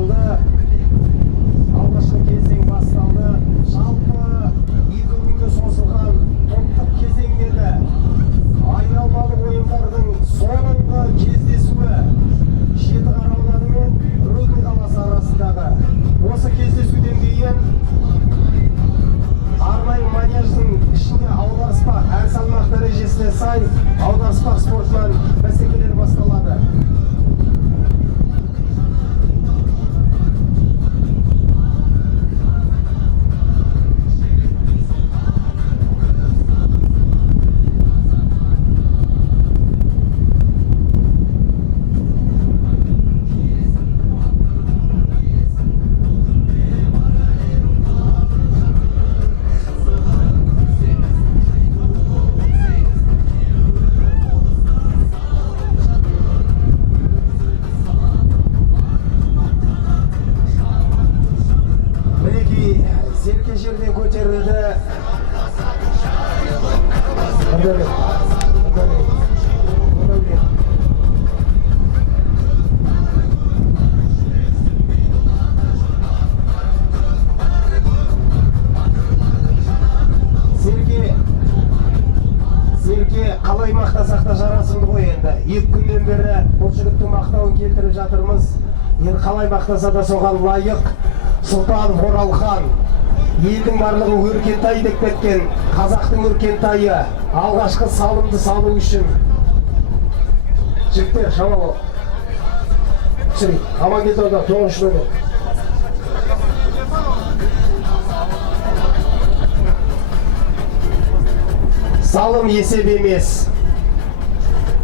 ашылды. Алғашқы кезең басталды. Жалпы 2 күнге созылған топтық кезеңдегі айналмалы ойындардың соңғы кездесуі Жетіқара ауданы мен Рудный қаласы арасындағы. Осы кездесуден кейін арнайы манеждің ішінде аударыспақ, әр салмақ дәрежесіне сай аударыспақ спортынан бәсекелер басталады. Серке жерден көтерілді. Серке қалай мақтасақ та жарасымды ғой енді. 2 күннен бері бұл жігіттің мақтауын келтіріп жатырмыз. Енді қалай мақтаса да соған лайық. Сұлтанов Оралхан, елдің барлығы өркентай деп кеткен қазақтың өркентайы, алғашқы салымды салу үшін. Жігіттер, шамалы. Аман келді орда, 9 бөлі. Салым есеп емес.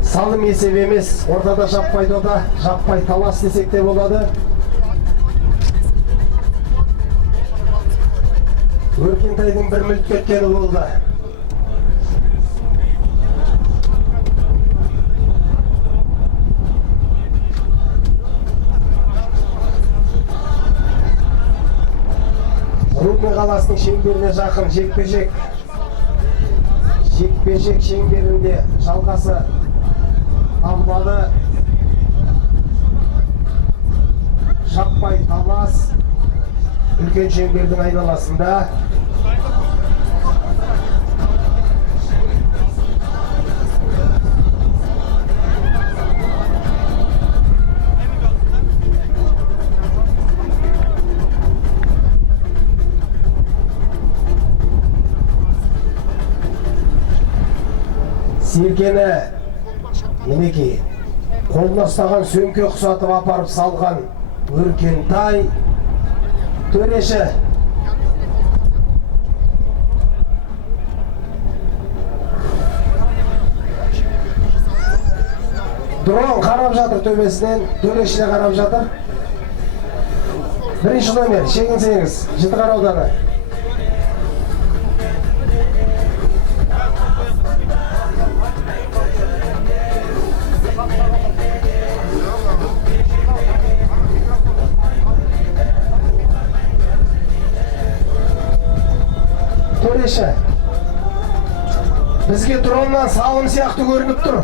Салым есеп емес. Ортада жаппай дода, жаппай талас десек те болады. Өркентайдың 1 мүлт кеткені болды. Рудный қаласының шеңберіне жақын жекпе-жек шеңберінде жалғасы алады. Жаппай талас үлкен шеңбердің айналасында. Серкені мінекей қолына ұстаған сөмке құсатып апарып салған Өркентай төреші. Дрон қарап жатыр төбесінен, төрешіне қарап жатыр. 1-ші номер, шегінсеңіз, Жетіқара ауданы. Төреші, бізге дроннан салым сияқты көрініп тұр.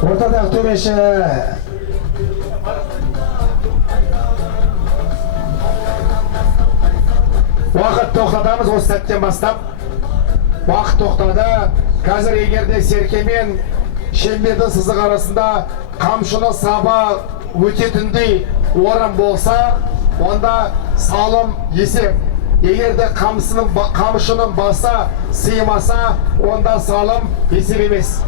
Ортадағы төреші уақыт тоқтатамыз. Осы сәттен бастап уақыт тоқтады. Қазір егерде Серке мен шеңбердің сызық арасында қамшыны саба өтетіндей орын болса, онда салым есеп. Егерде қамшының баса сыймаса, онда салым есеп емес.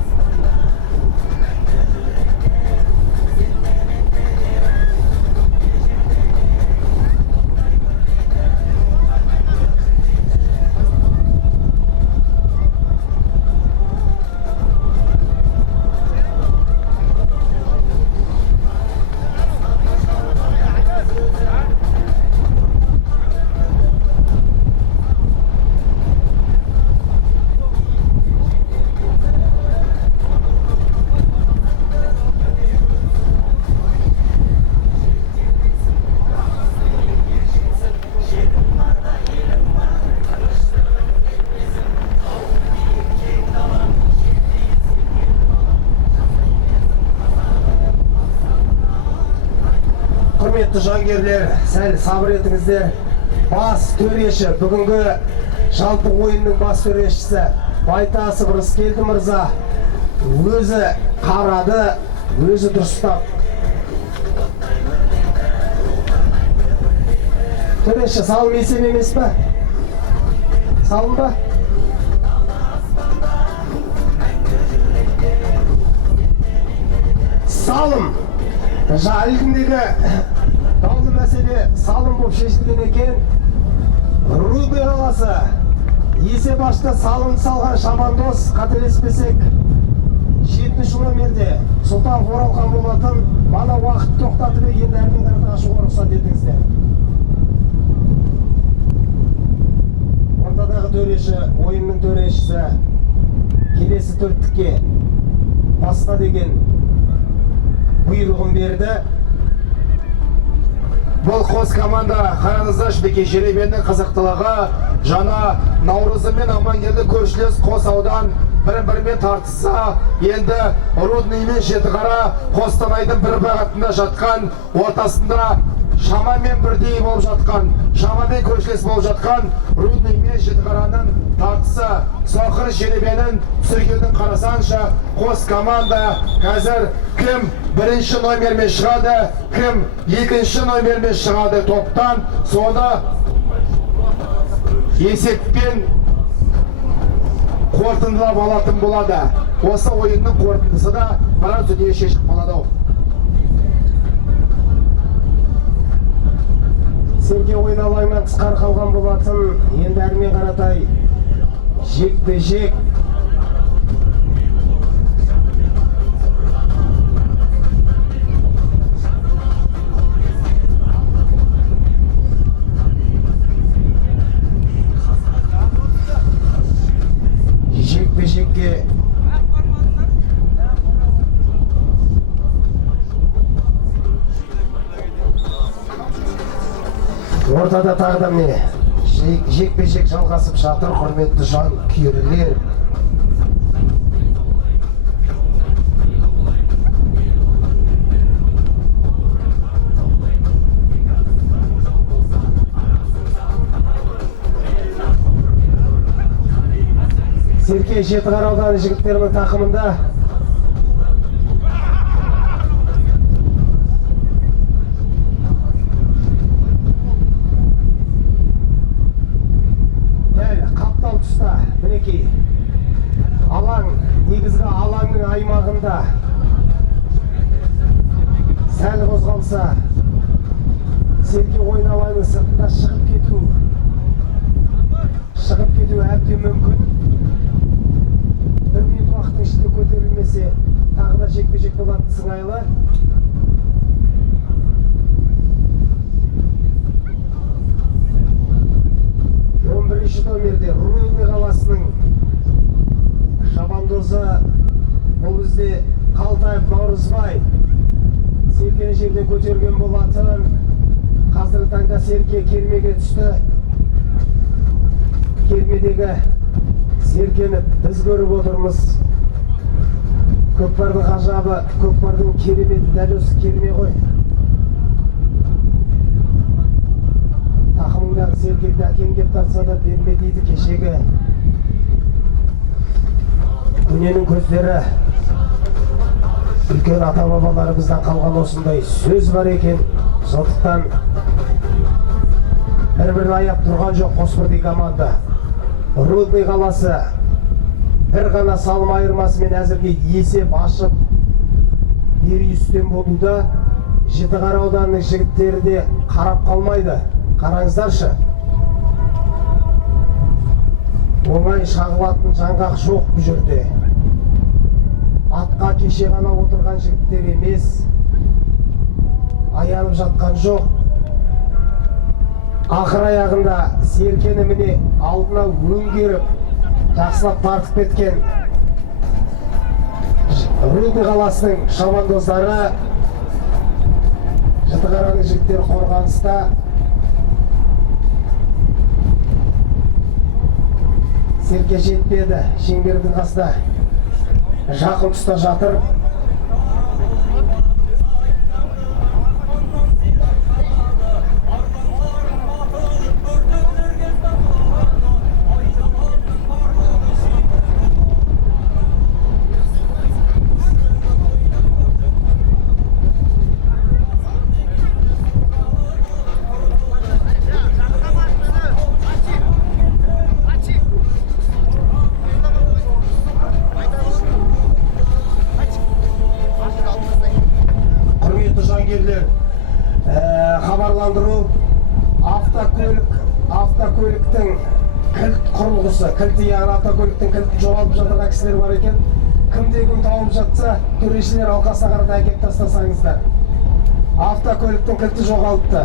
Құрметті жангерлер, сәл сабыр етіңіздер. Бас төреші, бүгінгі жалпы ойынның бас төрешісі Байтасов Рыскелді мырза өзі қарады, өзі дұрыстап. Төреші, салым есеп емес пе? Салым ба? Салым. Әлгіндегі даулы мәселе салым болып шешілген екен. Рудный қаласы есеп ашты, салым салған Шабандоз, қателеспесек 7-ші номерде Сұлтан Оралхан болатын. Бана уақыт тоқтатып енді әрмен қарата ашуға рұқсат етіңіздер. Ортадағы төреші, ойынның төрешісі келесі төрттікке баста деген бұйрығын берді. Бұл қос команда қараңыздар, Беке Жеребенің қызықтылығы жаңа Наурызы мен Амангелді көршілес қос аудан бірін-бірімен тартысса, енді Рудный мен Жетіқара Қостанайдың бір бағытында жатқан, ортасында шамамен бірдей болып жатқан, шамамен көршілес болып жатқан Рудный мен Жетіқараның тартысы. Соқыр Жеребенің түсіргенін қарасаңшы, қос команда қазір кім бірінші номермен шығады, кім екінші номермен шығады топтан, соны есеппен қорытындылап алатын болады. Осы ойынның қорытындысы да біраз дүние шешіп болады. Серке ойын алаңынан қысқар қалған болатын. Енді әрмен қаратай жекпе-жек. Жекпе-жекке ортада тағы да міне жекпе-жек жалғасып жатыр, құрметті жан күйерлер. Серке Жетіқара ауданы жігіттерінің тақымында. Қаптал тұста, мінекей, алаң, негізгі алаңның аймағында сәл қозғалса, Серке ойын алаңның сыртында шығып кету әбден мүмкін. Бір минут уақыттың ішінде көтерілмесе, тағы да жекпе-жек болады сыңайлы. Бірінші номерде Рудный қаласының Шабандозы, бұл бізде Қалтаев Наурызбай Серкені жерден көтерген болатын. Қазіргі таңда Серке кермеге түсті. Кермедегі Серкені біз көріп отырмыз. Көкпардың ғажабы, көкпардың кереметі дәл осы керме ғой. Тақымыңдағы Серкекті әкеңдеп тартса да берме дейді кешегі Көненің көздері. Үлкен ата-бабаларымыздан қалған осындай сөз бар екен. Сондықтан бір-бірін аяп тұрған жоқ қос бірдей команда. Рудный қаласы бір ғана салым айырмасымен әзірге есеп ашып бері үстем болуда. Жетіқара ауданының жігіттері де қарап қалмайды. Қараңыздаршы, оңай шағылатын жаңғақ жоқ бұл жерде. Атқа кеше ғана отырған жігіттер емес, аянып жатқан жоқ. Ақыр аяғында Серкені міне алдына өңгеріп, жақсылап тартып кеткен Рудный қаласының шабандоздары, Жетіқараның жігіттері қорғаныста. Серке жетпеді, шеңбердің қасында жақын тұста жатыр. жауынгерлер хабарландыру автокөліктің кілт құрылғысы, кілті яғни автокөліктің кілтін жоғалтып жатырған кісілер бар екен. Кімде кім тауып жатса, төрешілер алқасына қарата әкеп тастасаңыздар. Автокөліктің кілті жоғалыпты.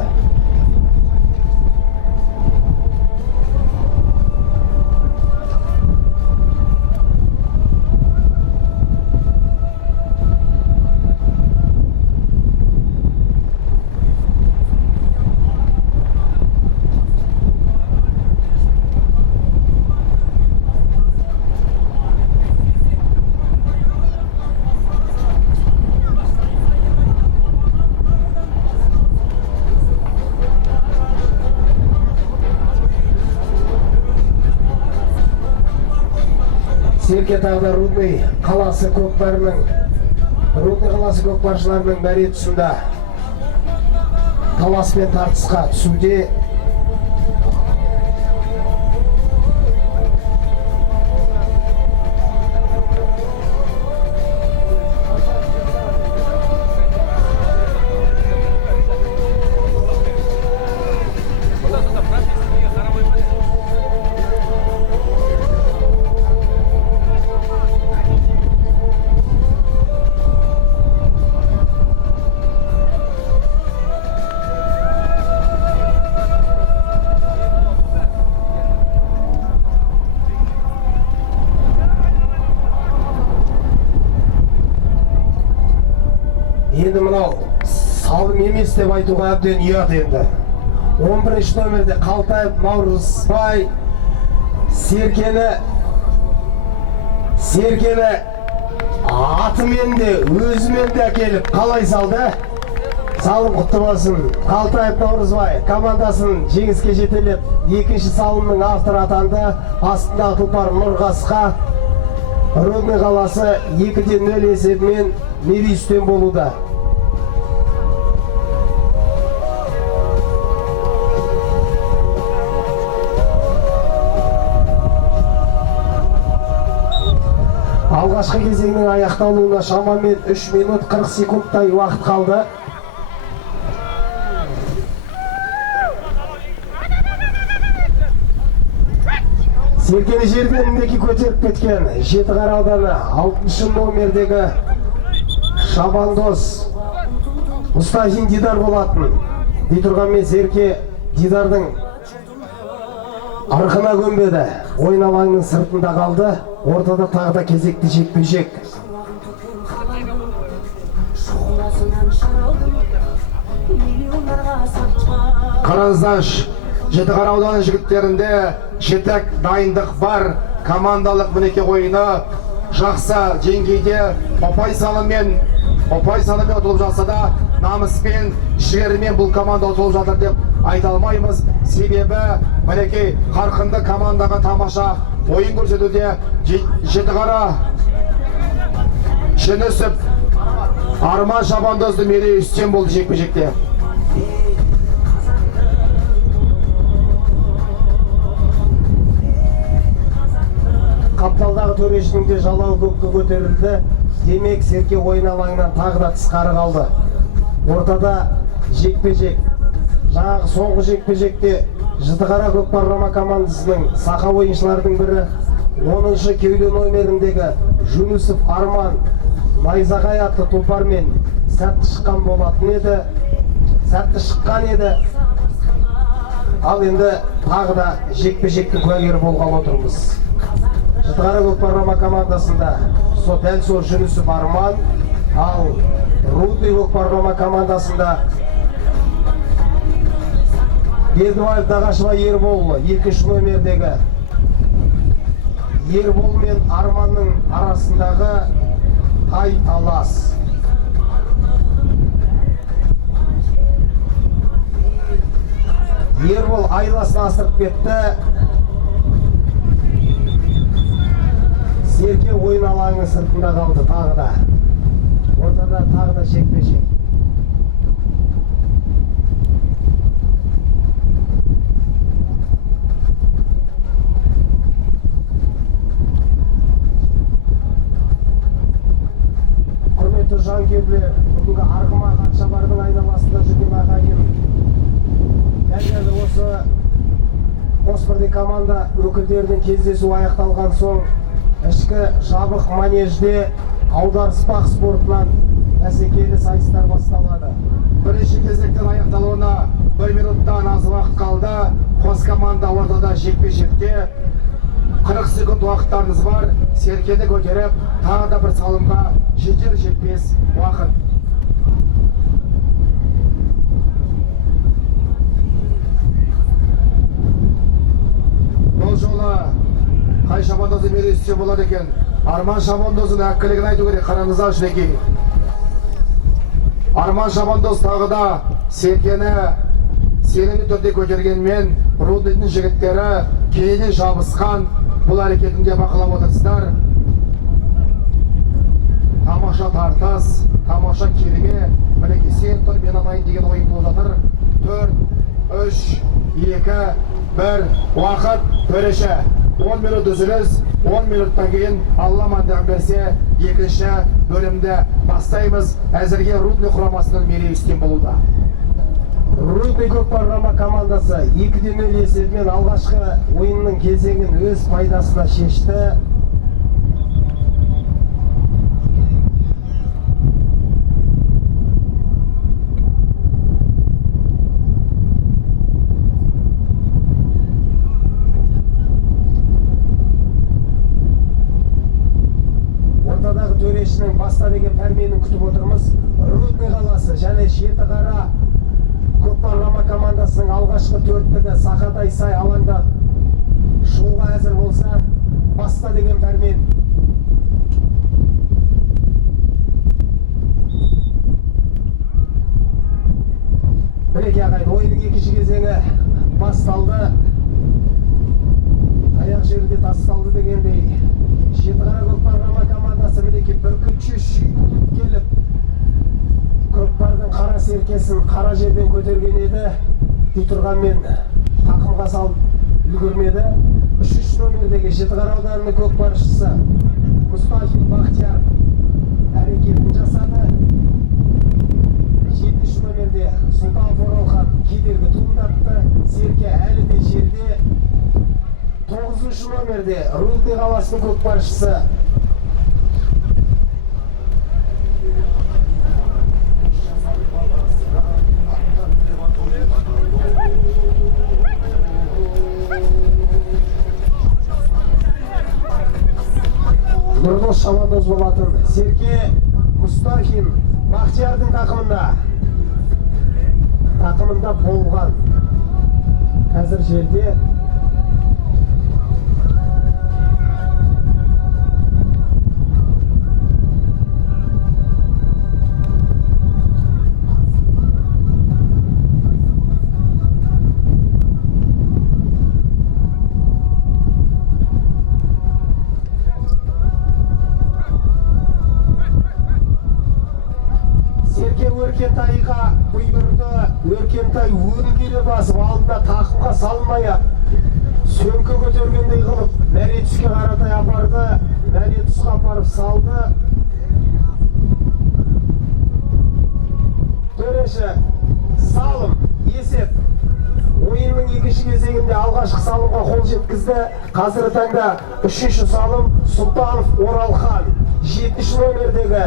Серке тағда Рудный қаласы көкпаршыларының мәре тұсында талас пен тартысқа түсуде. Енді мынау салым емес деп айтуға әбден ұят енді. 11-ші номерде Қалтаев Наурызбай Серкені атымен де өзімен де әкеліп қалай салды? Салым құтты болсын. Қалтаев Наурызбай командасын жеңіске жетелеп, екінші салымның авторы атанды. Астындағы тұлпар Нұрғасқа Рудный қаласы 2-0 есебімен мери үстем болуда. Алғашқы кезеңнің аяқталуына шамамен 3 минут 40 секундтай уақыт қалды. Серкені жерден мінеки көтеріп кеткен Жетіқара ауданы 6-шы номердегі Шабандос Мұстафин Дидар болатын. Дейтұрғанмен Серке Дидардың арқына көнбеді. Ойын алаңының сыртында қалды. Ортада тағда кезекті жекпе-жек. Қараңыздаршы, Жетіқара ауданы жігіттерінде жетек дайындық бар. Командалық мінеке ойыны жақсы деңгейде ұпай санымен ұтылып жатса да, намыспен, жігермен бұл команда ұтылып жатыр деп айта алмаймыз. Себебі мінеке қарқынды командаға тамаша ойын көрсетуде. Жетіқара Шенісіп Арман Шабандозды мерей үстем болды жекпе-жекте. Қапталдағы төрешінің де жалауы көкке көтерілді. Демек Серке ойын алаңынан тағы да тысқары қалды. Ортада жекпе-жек. Жаңағы соңғы жекпе-жекте Жетіқара көкпар командасының сақа ойыншылардың бірі 10-шы кеуде номеріндегі Жүнісов Арман Найзағай атты тұлпармен сәтті шыққан еді. Ал енді тағы да жекпе-жектің куәгері болғалы отырмыз. Жетіқара көкпар командасында дәл сол Жүнісов Арман, ал Рудный көкпар командасында Бердібаев Дағашбай Ербол 2-ші номердегі Ербол мен Арманның арасындағы ай талас. Ербол айласын асырып кетті. Серке ойын алаңының сыртында қалды тағы да. Ортада тағы да жекпе-жек. Құрметті жанкүйерлер, бүгінгі Арғымақ Атшабардың айналасында жүрген ағайын. Дәл қазір осы қосбірдей команда өкілдерінің кездесу аяқталған соң ішкі жабық манежде аударыспақ спортынан бәсекелі сайыстар басталады. Бірінші кезектің аяқталуына 1 минуттан аз уақыт қалды. Қос команда ортада жекпе-жекте. 40 секунд уақыттарыңыз бар. Серкені көтеріп, тағы да бір салымға жетер-жетпес уақыт. Бұл жолы қай шабандозы мерейсіз болады екен? Арман шабандозын әккілігін айту керек. Қараңыздар шынекей. Арман шабандоз тағы да серкені сенімді түрде көтергенмен Рудныйдың жігіттері кейінен жабысқан. Бұл әрекетінде бақылап отырсыздар. Тамаша тартас, тамаша кереме. Мінекей сен тұр, мен анайын деген ойын болып жатыр. 4, 3, 2, 1, уақыт төреші. 10 минут үзіліс, 10 минуттан кейін Алла мандығын берсе, екінші бөлімді бастаймыз. Әзірге Рудный құрамасының мерейі үстем болуда. Рудный көкпар командасы 2-0 есебімен алғашқы ойынның кезеңін өз пайдасына шешті. Ортадағы төрешінің баста деген пәрменін күтіп отырмыз. Рудный қаласы және Жетіқара көкпар командасының алғашқы төрттігі Сақадай сай алаңда шығуға әзір болса, баста деген пәрмен. Мінекей ағайын, ойынның екінші кезеңі басталды. Аяқ жерде тасталды дегендей. Жетіқара көкпар командасы мінекей бүркітші келіп, көкпардың қара серкесін қара жерден көтерген еді. Дейтұрғанмен тақымға салып үлгермеді. 3 номердегі Жетіқара ауданының көкпаршысы Мұстафин Бақтияр әрекетін жасады. 7 номерде Сұлтанов Оралхан кедергі туындатты. Серке әлі де жерде. 9 номерде Рудный қаласының көкпаршысы Нұрдос шабандоз болатын. Серке Мұстафин Бақтиярдың тақымында болған. Қазір жерде. Өркентайға бұйырды. Өркентай өңгелі басып алдына тақымға салмай-ақ сөңкі көтергендей қылып мәре түске қаратай апарды. Мәре тұсқа апарып салды. Төреші салым есеп. Ойынның екінші кезеңінде алғашқы салымға қол жеткізді. Қазіргі таңда 3-ші салым Сұлтанов Оралхан 7 номердегі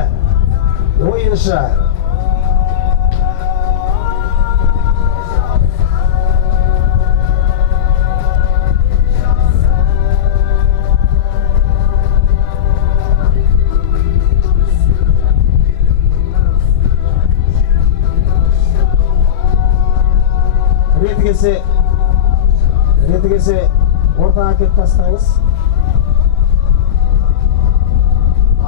ойыншы. Реті кесе ортаға кеп тастаңыз.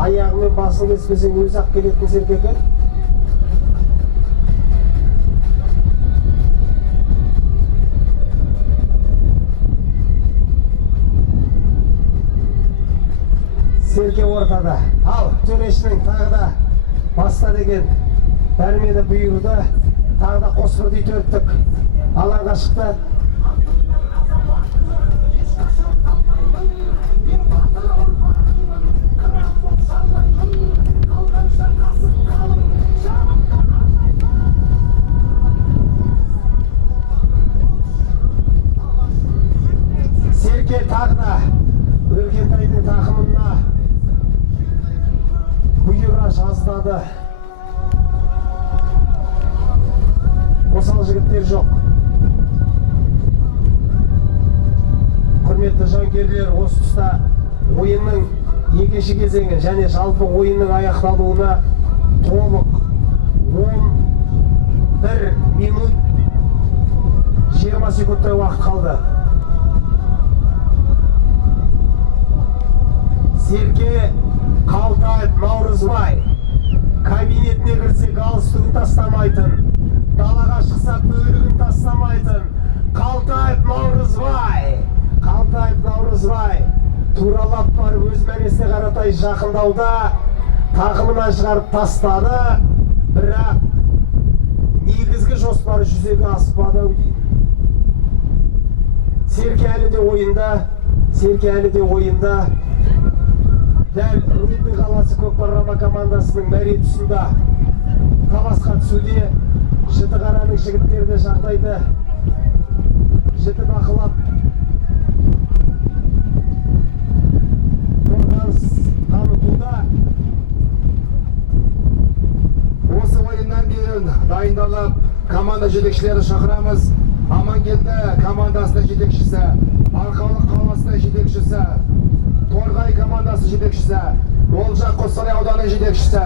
Аяғымен басын кеспесең өзі ақ келетін серке екен. Серке ортада. Ал төрешінің тағы да баста деген пәрмені бұйырды. Тағы да қосбірдей төрттік алаңға шықты. Серке тағы да Өркентайдың тақымына бұйыра жаздады. Осал жігіттер жоқ. Құрметті жанкүйерлер, осы тұста ойынның екінші кезеңі және жалпы ойынның аяқталуына толық 11 минут 20 секундтай уақыт қалды. Серке Қалтаев Наурызбай кабинетіне кірсе галстугін тастамайтын, далаға шықса бөлігін тастамайтын Қалтаев Наурызбай туралап барып өз мәресіне қаратай жақындауда тақымына шығарып тастады, бірақ негізгі жоспары жүзеге аспады дейді. Серке әлі де ойында. Дәл Рудный қаласы Көкпар-Рама командасының мәре тұсында таласқа түсуде. Жітіқараның жігіттері де жағдайды жіті бақылап қорғаныс танытуда. Осы ойыннан кейін дайындалып, команда жетекшілері шақырамыз. Амангелді командасының жетекшісі, Арқалық қаласының жетекшісі, Торғай командасы жетекшісі, Олжа Қостанай ауданының жетекшісі,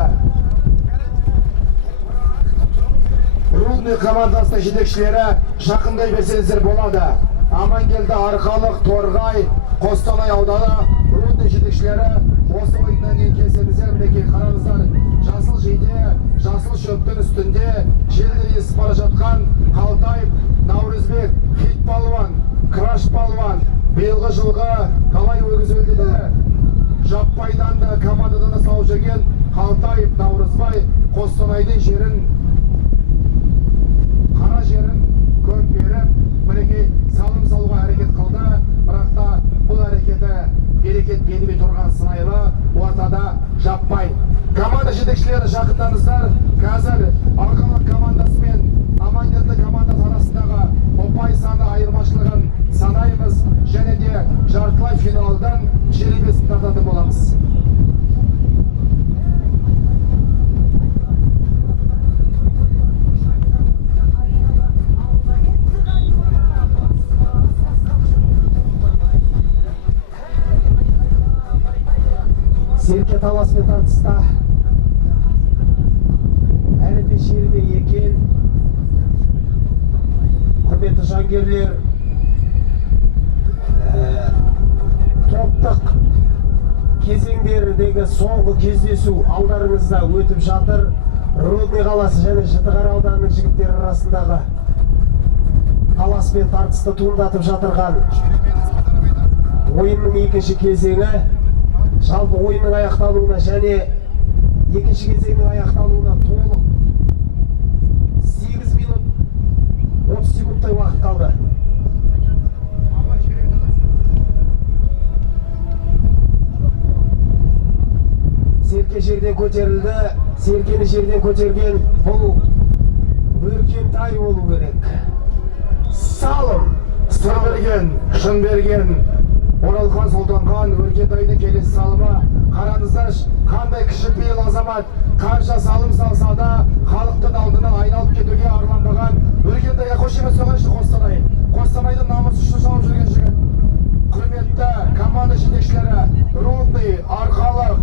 Рудный командасының жетекшілері жақындай берсеңіздер болады. Амангелді, Арқалық, Торғай, Қостанай ауданы, Рудный жетекшілері осы ойыннан кейін келсеңіздер, мінекей қараңыздар, жасыл жейде, жасыл шөптің үстінде желдер есіп бара жатқан Қалтаев Наурызбек, хит палуан, краш палуан, биылғы жылғы қалай өгізөлді жаппайдан да командадан да салып жүрген Қалтаев Наурызбай Қостанайдың жерін, қара жерін көп беріп, мінекей салым салуға әрекет қылды. Бірақ та бұл әрекет бермей тұрған сынайлы ортада жаппай. Команда жетекшілері жақынданыздар. Қазір Арқалық командасы мен Амангелді командасы арасындағы ұпай саны айырмашылығын санаймыз және де жартылай финалдан жеребесін тартатын боламыз. Серке талас пен тартыста әлі де жерде екен. Құрметті жанкүйерлер, топтық кезеңдердегі соңғы кездесу алдарыңызда өтіп жатыр. Рудный қаласы және Жітіқара ауданының жігіттері арасындағы талас пен тартысты туындатып жатырған ойынның екінші кезеңі. Жалпы ойынның аяқталуына және екінші кезеңнің аяқталуына толық 8 минут 30 секундтай уақыт қалды. Серке жерден көтерілді. Серкені жерден көтерген бұл Өркентай болу керек. Салым! Сырберген, Шынберген, Оралхан Сұлтанхан, Өркентайдың келесі салымы. Қараңыздар, қандай кішіпейіл азамат, қанша салым салса да халықтың алдынан айналып кетуге арланбаған. Өркентайға қошемет соғайшы. Қостанайдың намысы үшін салып жүрген жігіт. Құрметті команда жетекшілері Рудный, Арқалық,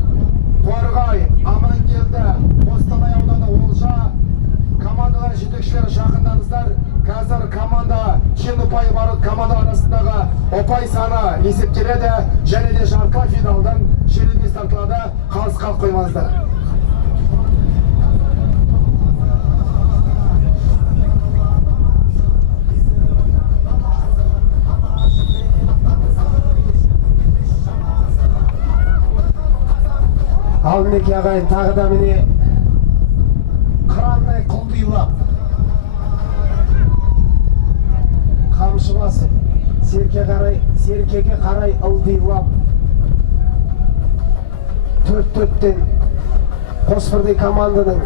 Торғай, Амангелді, Қостанай ауданы Олжа командалар жетекшілері жақынданыздар. Қазір команда тең ұпайы бар команда арасындағы ұпай саны есептеледі және де жартылай финалдан жеребес тартылады. Қалыс қалып қоймаңыздар. Ал мінеке ағайын, тағы да міне қырандай құлдилап қамшы басып, серкеге қарай ылдилап төрттен Қосбірдей команданың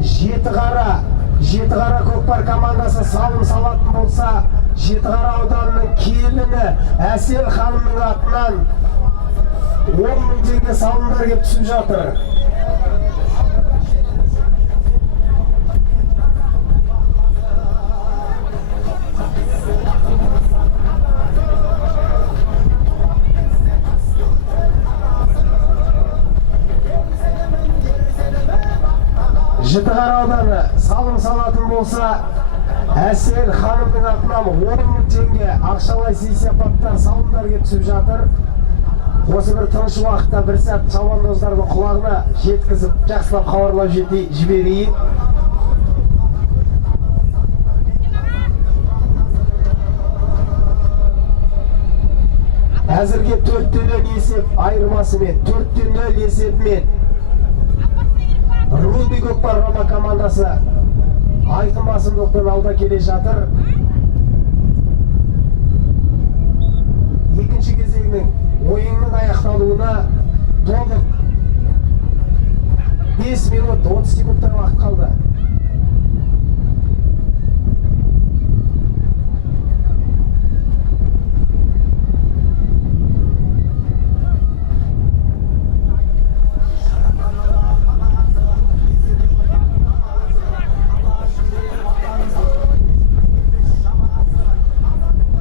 Жетіқара Көкпар командасы салым салатын болса, Жетіқара ауданының келіні Әсел ханымның атынан 10.000 теңге салымдар келіп түсіп жатыр. Жетіқара ауданы салым салатын болса, Әсел ханымның атынан 10.000 теңге ақшалай сый-сияпаттар салымдар келіп түсіп жатыр. Осы бір тыныш уақытта бір сәт шабандоздардың құлағына жеткізіп, жақсылап хабарлап жіберейін. Әзірге 4-0 есеп айырмасымен, 4-0 есебімен Рудный Көкпар Рама командасы айқын басымдылықпен алда келе жатыр. Екінші кезеңнің ойынның аяқталуына толық 5 минут 30 секундтан уақыт қалды.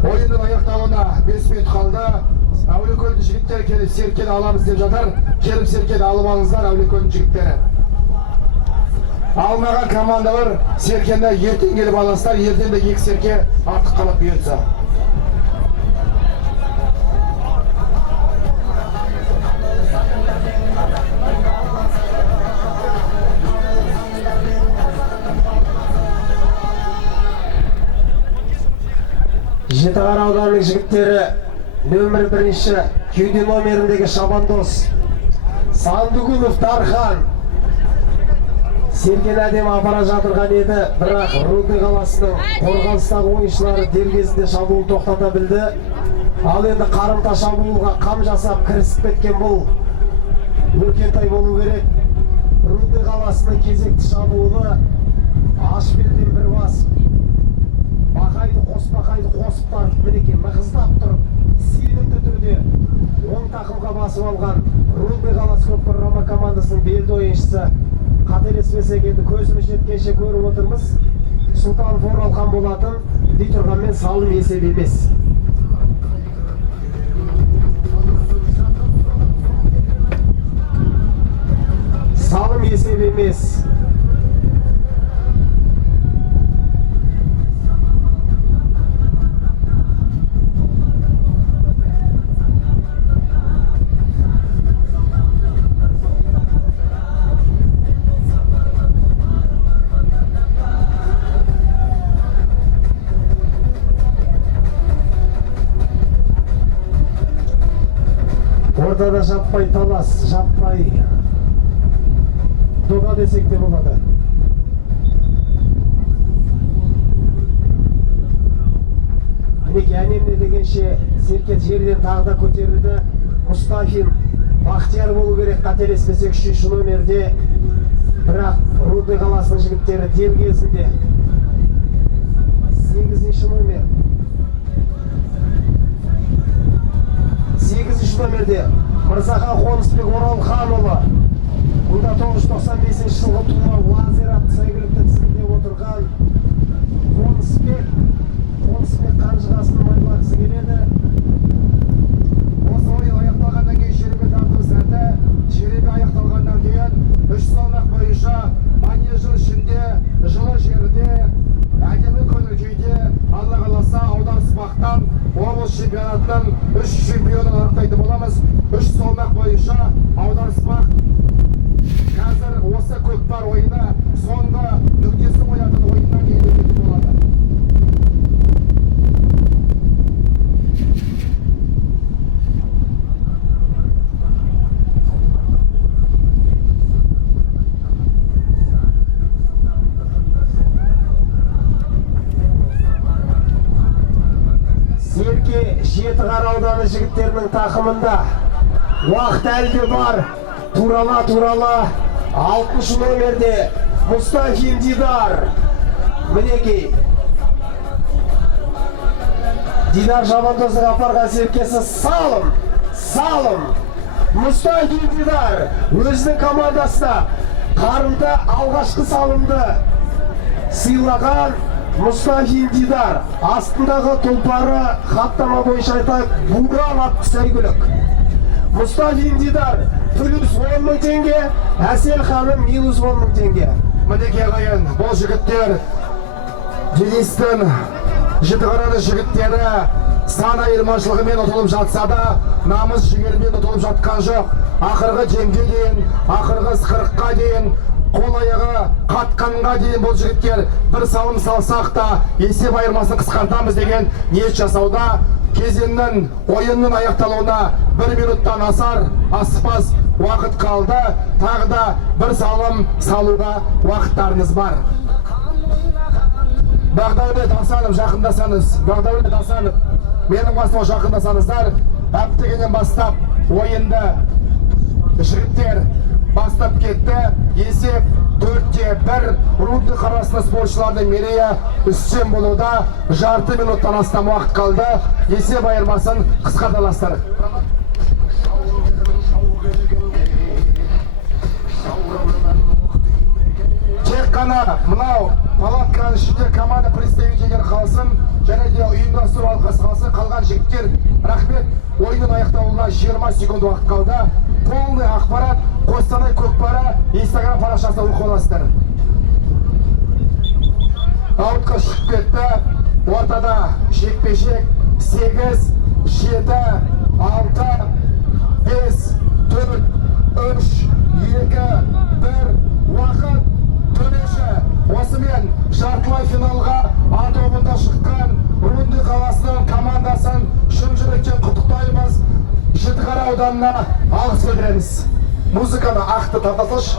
Ойынның аяқталуына 5 минут қалды. Әулиекөлдің жігіттері келіп серкені аламыз деп жатыр. Келіп серкені алып алыңыздар, Әулиекөлдің жігіттері. Алмаған командалар серкені ертең келіп аласыздар. Ертең де 2 серке артық қалып бұйыртса. Жетіқара ауданының жігіттері нөмір 1-ші кеуде номеріндегі шабандоз Сандыгүлов Дархан серкені әдемі апара жатырған еді, бірақ Рудный қаласының қорғаныстағы ойыншылары дер кезінде шабуыл тоқтата білді. Ал енді қарымта шабуылға қам жасап кірісіп кеткен бұл өркентай болу керек. Рудный қаласының кезекті шабуылы Ашбелден бір бас Бақайды қосып тартып мінеке мығыздап тұрып, сенімді түрде оң тақымға басып алған Рудный қаласы Көкпар Рама командасының белді ойыншысы, қателеспесек енді көзіміз жеткенше көріп отырмыз, Сұлтанов Оралхан болатын, дей тұрғанмен салым есеп емес. Салым есеп емес. Ортада жаппай талас, жаппай доға десек те болады. Мінеке әнемде дегенше серкет жерден тағы да көтерілді. Мұстафин Бақтияр болу керек, қателеспесек 3-ші номерде. Бірақ Рудный қаласының жігіттері дер кезінде 8-ші номер. 8-ші номерде Мырзахан Қонысбек Оралханұлы. Бұнда 995 жылғы туған лазер атты сәйгілікті тізгіндеп отырған Қонысбек қанжығасының майлағысы келеді. Осы ойын аяқталғаннан кейін жеребе тарту сәті. Жеребе аяқталғаннан кейін 3 салмақ бойынша манеждің ішінде, жылы жерде, әдемі көңіл күйде, Алла қаласа аударыспақтан облыс чемпионатынан 3 чемпионын анықтайтын боламыз. 3 салмақ бойынша аударыспақ. Қазір осы көкпар ойыны соңғы нүктесі қоятын ойыннан кейін өтетін болады. Серке Жетіқара ауданы жігіттерінің тақымында уақыт әлде бар. Турала 60 номерде Мұстафин Дидар. Мінекей Дидар Жамандоздың апарған серкесі салым. Мұстафин Дидар өзінің командасына қарымта алғашқы салымды сыйлаған Мұстафин Дидар. Астындағы тұлпары хаттама бойынша айтайық Буран атты сәйгүлік. Мұстафин Дидар плюс 10 мың теңге, Әсел ханым минус 10 мың теңге. Мінеке қайын, бұл жігіттер Денистің Жітіқараны жігіттері сан айырмашылығымен ұтылып жатса да, намыс жігермен ұтылып жатқан жоқ. Ақырғы жемге дейін, ақырғы ысқырыққа дейін, қол аяғы қатқанға дейін бұл жігіттер бір салым салсақ та есеп айырмасын қысқартамыз деген ниет жасауда. Кезеңнің ойынның аяқталуына 1 минуттан аспас уақыт қалды. Тағы да бір салым салуға уақыттарыңыз бар. Бағдәулет Асанов, жақындасаңыз. Бағдәулет Асанов, менің басыма жақындасаңыздар. Әптігенен бастап ойынды жігіттер бастап кетті. Есеп 4-1. Рудный қарасында спортшылардың мерейі үстем болуда. Жарты минуттан астам уақыт қалды. Есеп айырмасын қысқарталастыр. Тек қана мынау палатканың ішінде команда представителдері қалсын, және де ұйымдастыру алқасы қалсын. Қалған жігіттер, рахмет. Ойынның аяқталуына 20 секунд уақыт қалды. Полный ақпарат Қостанай Көкпары Инстаграм парақшасына оқи аласыздар. Аутқа шығып кетті. Ортада жекпе-жек 8, 7, 6, 5, 4, 3, 2, 1. Уақыт төреші. Осымен жартылай финалға А тобында шыққан Рудный қаласының командасын шын жүректен құттықтаймыз. Жітіқара ауданына алғыс білдіреміз. Музыканы ақты тартасылшы.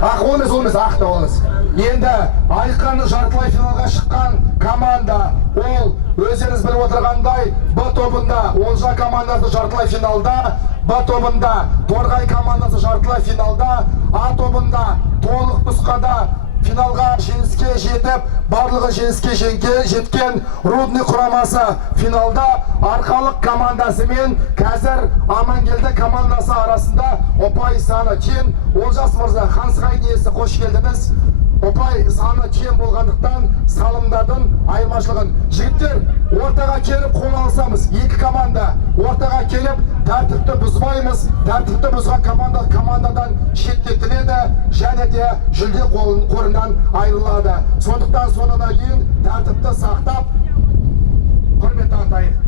Ақ олмыз, ақты олмыз. Енді айқын жартылай финалға шыққан команда, ол өздеріңіз біліп отырғандай Б тобында Олжа командасы жартылай финалда, Б тобында Торғай командасы жартылай финалда, А тобында толық нұсқада финалға жеңіске жетіп, барлығы жеңіске жеткен Рудный құрамасы финалда. Арқалық командасы мен қазір Амангелді командасы арасында ұпай саны тең. Олжас мырза, Хансхай иесі, қош келдіңіз. Ұпай саны тең болғандықтан салымдардың айырмашылығын. Жігіттер, ортаға келіп қол алсамыз, екі команда ортаға келіп тәртіпті бұзбаймыз. Тәртіпті бұзған командадан шеттетіледі және де жүлде қорынан айырылады. Сондықтан соңына дейін тәртіпті сақтап құрмет танытайық.